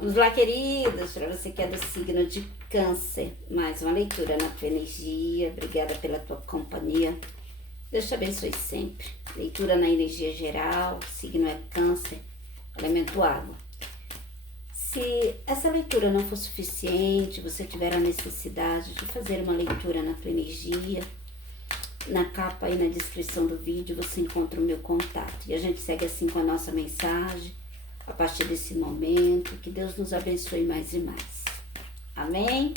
Vamos lá, queridos, para você que é do signo de Câncer, mais uma leitura na tua energia. Obrigada pela tua companhia. Deus te abençoe sempre. Leitura na energia geral, signo é Câncer, elemento água. Se essa leitura não for suficiente, você tiver a necessidade de fazer uma leitura na tua energia, na capa e na descrição do vídeo você encontra o meu contato. E a gente segue assim com a nossa mensagem. A partir desse momento, que Deus nos abençoe mais e mais. Amém?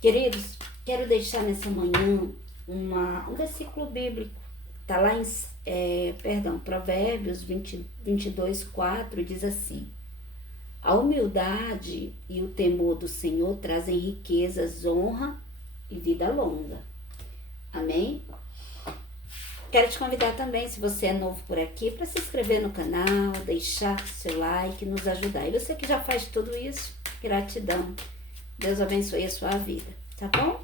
Queridos, quero deixar nessa manhã um versículo bíblico. Está lá em Provérbios 22, 4, diz assim: a humildade e o temor do Senhor trazem riquezas, honra e vida longa. Amém? Quero te convidar também, se você é novo por aqui, para se inscrever no canal, deixar seu like, nos ajudar. E você que já faz tudo isso, gratidão. Deus abençoe a sua vida, tá bom?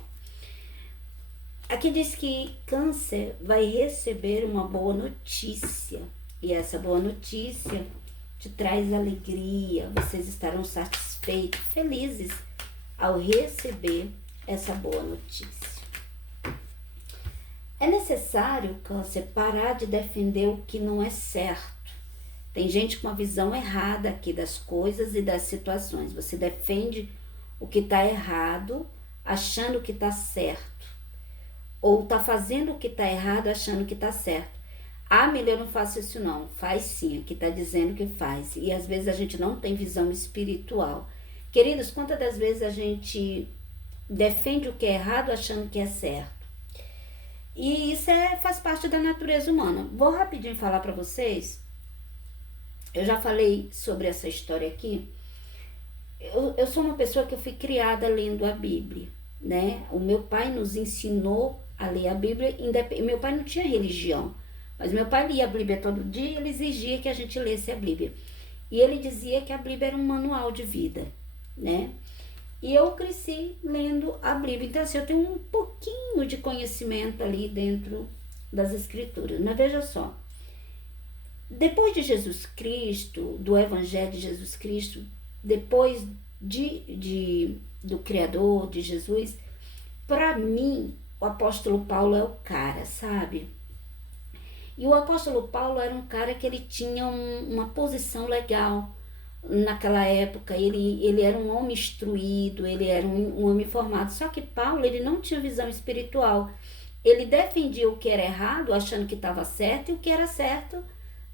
Aqui diz que Câncer vai receber uma boa notícia. E essa boa notícia te traz alegria. Vocês estarão satisfeitos, felizes ao receber essa boa notícia. É necessário, Câncer, parar de defender o que não é certo. Tem gente com uma visão errada aqui das coisas e das situações. Você defende o que está errado, achando que está certo. Ou está fazendo o que está errado, achando que está certo. Ah, Mila, eu não faço isso não. Faz sim, aqui está dizendo que faz. E às vezes a gente não tem visão espiritual. Queridos, quantas das vezes a gente defende o que é errado, achando que é certo? E isso faz parte da natureza humana. Vou rapidinho falar para vocês. Eu já falei sobre essa história aqui. Eu sou uma pessoa que eu fui criada lendo a Bíblia, né? O meu pai nos ensinou a ler a Bíblia. Meu pai não tinha religião, mas meu pai lia a Bíblia todo dia e ele exigia que a gente lesse a Bíblia. E ele dizia que a Bíblia era um manual de vida, né? E eu cresci lendo a Bíblia. Então, assim, eu tenho um pouquinho de conhecimento ali dentro das Escrituras. Mas veja só. Depois de Jesus Cristo, do Evangelho de Jesus Cristo, depois do Criador, de Jesus, para mim, o apóstolo Paulo é o cara, sabe? E o apóstolo Paulo era um cara que ele tinha uma posição legal. Naquela época, ele era um homem instruído, ele era um homem formado. Só que Paulo, ele não tinha visão espiritual. Ele defendia o que era errado, achando que estava certo, e o que era certo,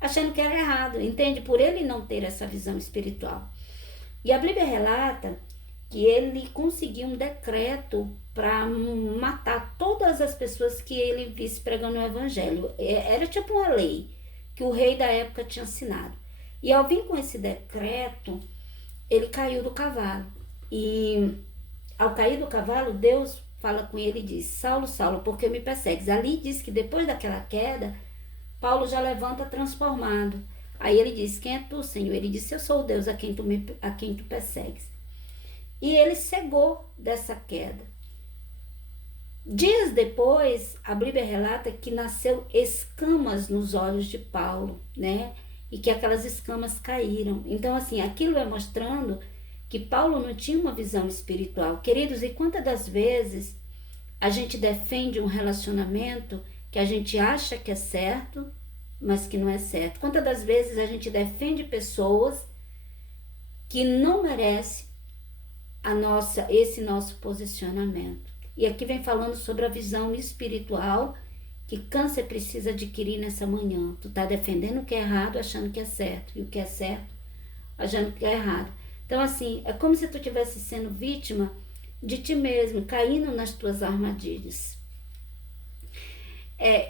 achando que era errado. Entende? Por ele não ter essa visão espiritual. E a Bíblia relata que ele conseguiu um decreto para matar todas as pessoas que ele visse pregando o evangelho. Era tipo uma lei que o rei da época tinha assinado. E ao vir com esse decreto, ele caiu do cavalo. E ao cair do cavalo, Deus fala com ele e diz: Saulo, Saulo, por que me persegues? Ali diz que depois daquela queda, Paulo já levanta transformado. Aí ele diz: quem é tu, Senhor? Ele disse: eu sou o Deus a quem tu persegues. E ele cegou dessa queda. Dias depois, a Bíblia relata que nasceu escamas nos olhos de Paulo, né? E que aquelas escamas caíram. Então, assim, aquilo é mostrando que Paulo não tinha uma visão espiritual. Queridos, e quantas das vezes a gente defende um relacionamento que a gente acha que é certo, mas que não é certo? Quantas das vezes a gente defende pessoas que não merecem esse nosso posicionamento? E aqui vem falando sobre a visão espiritual que Câncer precisa adquirir nessa manhã. Tu tá defendendo o que é errado, achando que é certo. E o que é certo, achando que é errado. Então, assim, é como se tu estivesse sendo vítima de ti mesmo, caindo nas tuas armadilhas.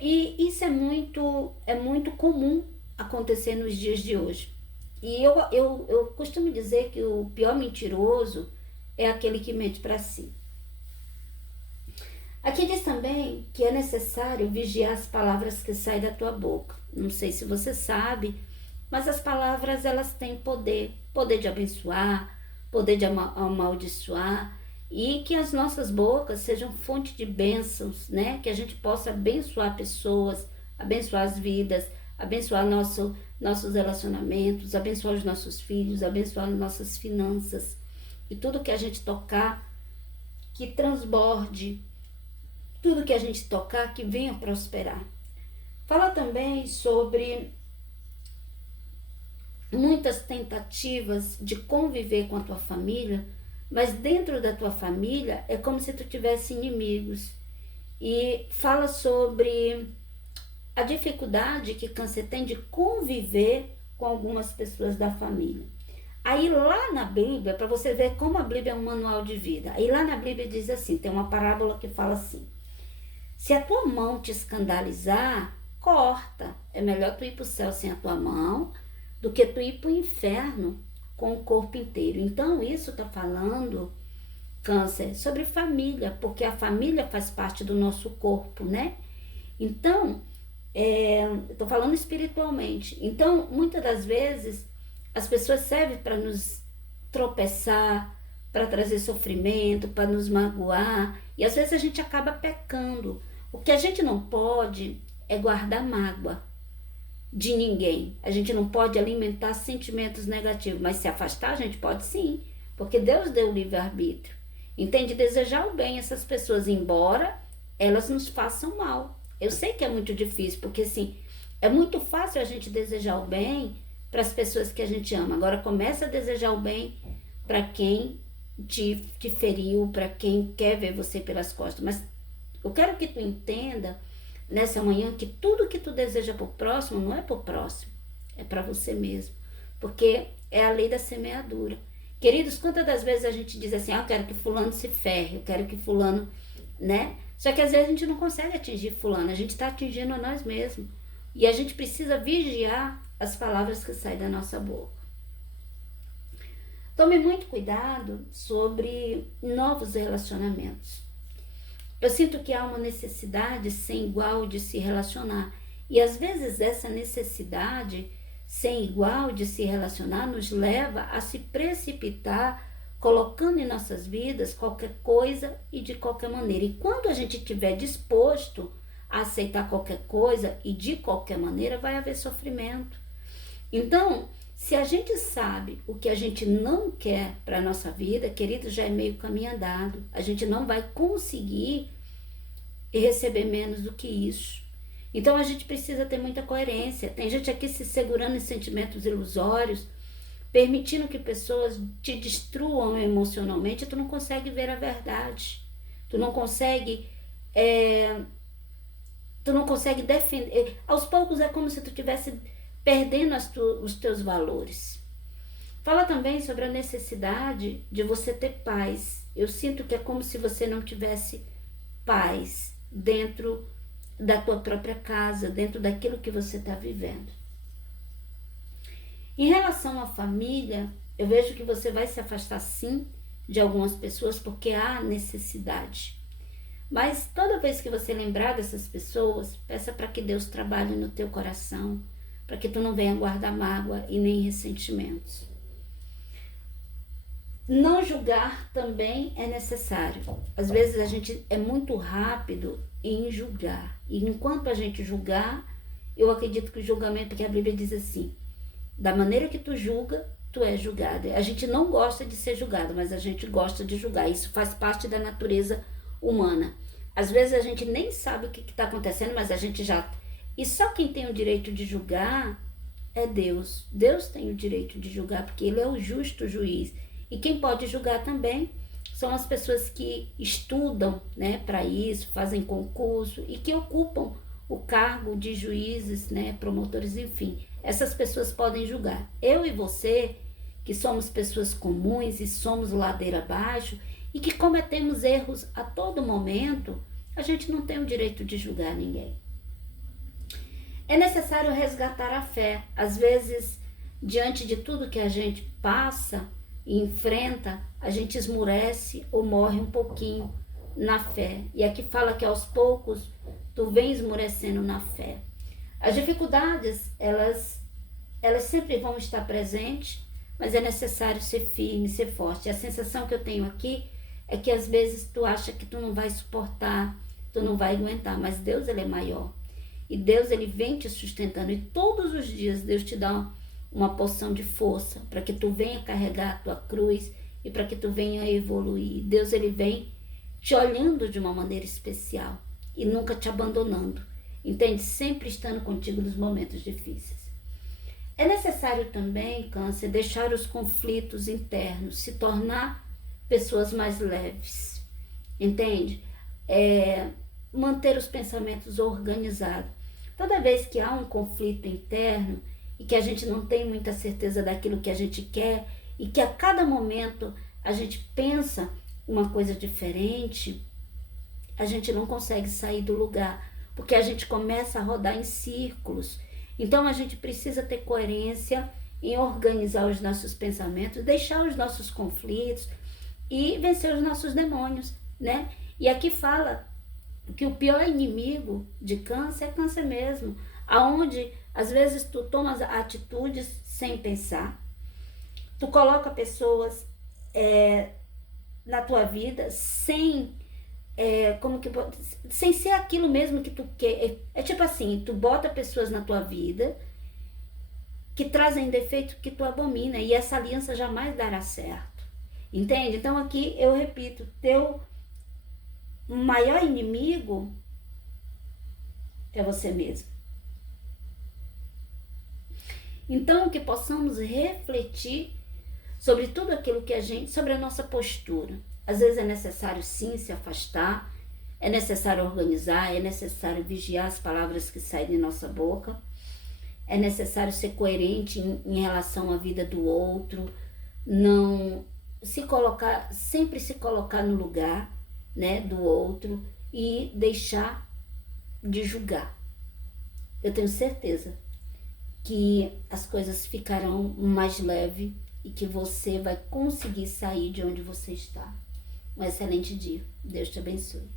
E isso é muito comum acontecer nos dias de hoje. E eu costumo dizer que o pior mentiroso é aquele que mente para si. Aqui diz também que é necessário vigiar as palavras que saem da tua boca. Não sei se você sabe, mas as palavras, elas têm poder de abençoar, poder de amaldiçoar, e que as nossas bocas sejam fonte de bênçãos, né? Que a gente possa abençoar pessoas, abençoar as vidas, abençoar nossos relacionamentos, abençoar os nossos filhos, abençoar as nossas finanças. E tudo que a gente tocar, que transborde, tudo que a gente tocar, que venha prosperar. Fala também sobre muitas tentativas de conviver com a tua família, mas dentro da tua família é como se tu tivesse inimigos. E fala sobre a dificuldade que Câncer tem de conviver com algumas pessoas da família. Aí lá na Bíblia, para você ver como a Bíblia é um manual de vida, aí lá na Bíblia diz assim, tem uma parábola que fala assim: se a tua mão te escandalizar, corta. É melhor tu ir para o céu sem a tua mão do que tu ir para o inferno com o corpo inteiro. Então isso está falando, Câncer, sobre família, porque a família faz parte do nosso corpo, né? Então, estou falando espiritualmente. Então, muitas das vezes, as pessoas servem para nos tropeçar, para trazer sofrimento, para nos magoar, e às vezes a gente acaba pecando. O que a gente não pode é guardar mágoa de ninguém. A gente não pode alimentar sentimentos negativos, mas se afastar a gente pode sim, porque Deus deu o livre-arbítrio. Entende? Desejar o bem a essas pessoas, embora elas nos façam mal. Eu sei que é muito difícil, porque assim, é muito fácil a gente desejar o bem para as pessoas que a gente ama. Agora começa a desejar o bem para quem te feriu, para quem quer ver você pelas costas. Mas eu quero que tu entenda nessa manhã que tudo que tu deseja pro próximo não é pro próximo, é para você mesmo, porque é a lei da semeadura. Queridos, quantas das vezes a gente diz assim, eu quero que fulano se ferre, eu quero que fulano, né? Só que às vezes a gente não consegue atingir fulano, a gente está atingindo a nós mesmos. E a gente precisa vigiar as palavras que saem da nossa boca. Tome muito cuidado sobre novos relacionamentos. Eu sinto que há uma necessidade sem igual de se relacionar. E às vezes essa necessidade sem igual de se relacionar nos leva a se precipitar, colocando em nossas vidas qualquer coisa e de qualquer maneira. E quando a gente estiver disposto a aceitar qualquer coisa e de qualquer maneira, vai haver sofrimento. Então, se a gente sabe o que a gente não quer para a nossa vida, querido, já é meio caminho andado. A gente não vai conseguir receber menos do que isso. Então a gente precisa ter muita coerência. Tem gente aqui se segurando em sentimentos ilusórios, permitindo que pessoas te destruam emocionalmente, e tu não consegue ver a verdade. Tu não consegue defender. Aos poucos é como se tu estivesse perdendo os teus valores. Fala também sobre a necessidade de você ter paz. Eu sinto que é como se você não tivesse paz dentro da tua própria casa, dentro daquilo que você está vivendo. Em relação à família, eu vejo que você vai se afastar sim de algumas pessoas porque há necessidade. Mas toda vez que você lembrar dessas pessoas, peça para que Deus trabalhe no teu coração, para que tu não venha guardar mágoa e nem ressentimentos. Não julgar também é necessário. Às vezes a gente é muito rápido em julgar. E enquanto a gente julgar, eu acredito que o julgamento, que a Bíblia diz assim, da maneira que tu julga, tu é julgado. A gente não gosta de ser julgado, mas a gente gosta de julgar. Isso faz parte da natureza humana. Às vezes a gente nem sabe o que está acontecendo, mas a gente já... E só quem tem o direito de julgar é Deus. Deus tem o direito de julgar, porque Ele é o justo juiz. E quem pode julgar também são as pessoas que estudam, né, para isso, fazem concurso e que ocupam o cargo de juízes, né, promotores, enfim. Essas pessoas podem julgar. Eu e você, que somos pessoas comuns e somos ladeira abaixo e que cometemos erros a todo momento, a gente não tem o direito de julgar ninguém. É necessário resgatar a fé. Às vezes, diante de tudo que a gente passa e enfrenta, a gente esmurece ou morre um pouquinho na fé. E aqui fala que aos poucos tu vem esmurecendo na fé. As dificuldades, elas sempre vão estar presentes, mas é necessário ser firme, ser forte. A sensação que eu tenho aqui é que às vezes tu acha que tu não vai suportar, tu não vai aguentar, mas Deus, Ele é maior. E Deus, ele vem te sustentando. E todos os dias Deus te dá uma porção de força para que tu venha carregar a tua cruz e para que tu venha evoluir. Deus, ele vem te olhando de uma maneira especial e nunca te abandonando. Entende? Sempre estando contigo nos momentos difíceis. É necessário também, Câncer, deixar os conflitos internos, se tornar pessoas mais leves. Entende? Manter os pensamentos organizados. Toda vez que há um conflito interno e que a gente não tem muita certeza daquilo que a gente quer e que a cada momento a gente pensa uma coisa diferente, a gente não consegue sair do lugar, porque a gente começa a rodar em círculos. Então a gente precisa ter coerência em organizar os nossos pensamentos, deixar os nossos conflitos e vencer os nossos demônios, né? E aqui fala que o pior inimigo de Câncer é Câncer mesmo, aonde às vezes tu tomas atitudes sem pensar, tu coloca pessoas na tua vida sem sem ser aquilo mesmo que tu quer. É tipo assim, tu bota pessoas na tua vida que trazem defeito que tu abomina, e essa aliança jamais dará certo. Entende? Então aqui eu repito, teu maior inimigo é você mesmo. Então que possamos refletir sobre tudo aquilo que sobre a nossa postura. Às vezes é necessário sim se afastar, é necessário organizar, é necessário vigiar as palavras que saem de nossa boca, é necessário ser coerente em relação à vida do outro, não sempre se colocar no lugar, né, do outro e deixar de julgar. Eu tenho certeza que as coisas ficarão mais leves e que você vai conseguir sair de onde você está. Um excelente dia. Deus te abençoe.